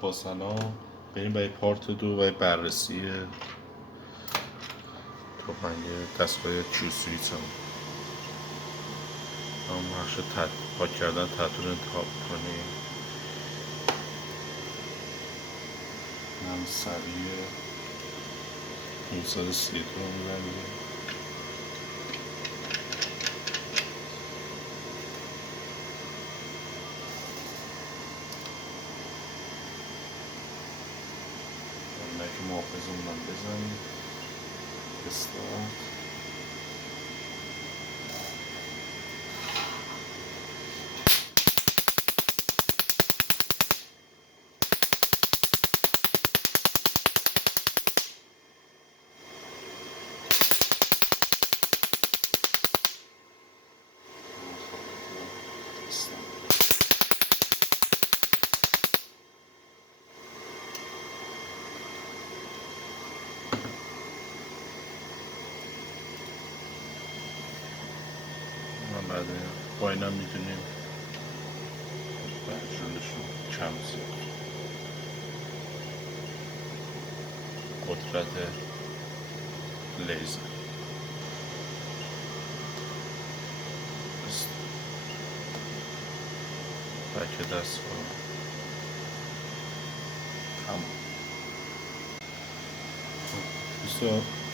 با سلام. بریم برای پارت 2 و بررسی تفنگ دستگاه کیوسویت هم بخش پاک کردن تحتون انتخاب کنیم. من سریع 532 میبندیم. که محافظمون هم بزنیم استارت. بعد با این هم میتونیم برشونشون کم زیاد قدرت لیزر بک دستگاه تمام.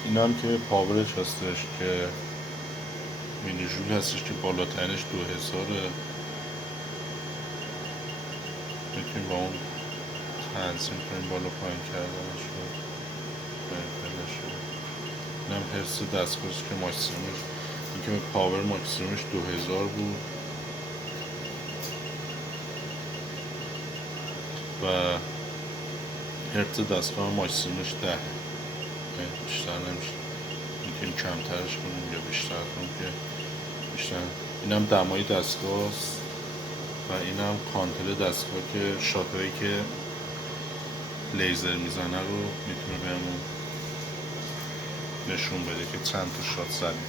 این هم که پاورش هستش که مینی ژول هستش که بالاترینش 2000 میتونیم با اون تنظیم کنیم بالا پایین کردنش رو. این هم هرتز دستگاهش که ماکسیمومش این که پاور ماکسیمومش 2000 بود و هرتز دستگاه ماکسیمومش 10. بیشتر نمیشه، میتونیم کمترش کنیم یا بیشتر کنیم که بیشتر. این هم دمای دستگاه است و این هم کانتل دستگاه که شاتایی که لیزر میزنه رو میتونه بهمون نشون بده که چند تا شات زدیم.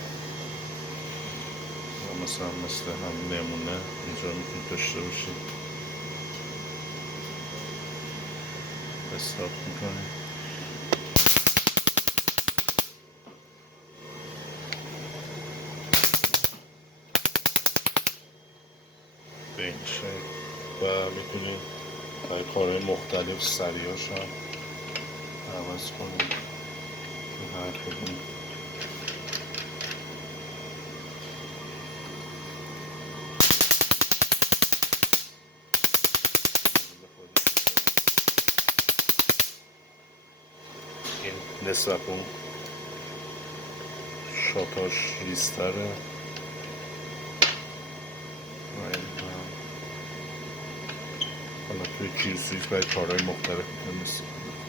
مثلا مثل هم نمونه اینجا میتونید داشته باشید. استاپ میکنیم. به این شکل و میتونیم برای کارهای مختلف سریعاش هم عوض کنیم. هر کدوم این نسبت اون شاتاش ریزتره. حالا توی کیوسویت برای کارهای مختلف میتونیم استفاده کنیم.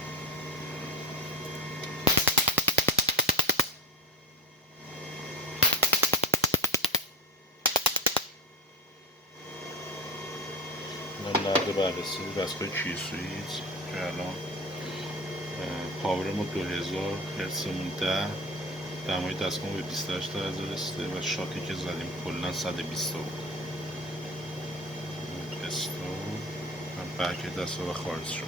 من بعد بررسی دستگاه کیوسویت که الان پاورمون 2000 هرتزمون 10 دمای دستگاه به 28 درجه رسیده و شاتی که زدیم کلا 120 بود. من برک دستگاه خارج شد.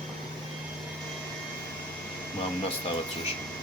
ممنون از توجهشون.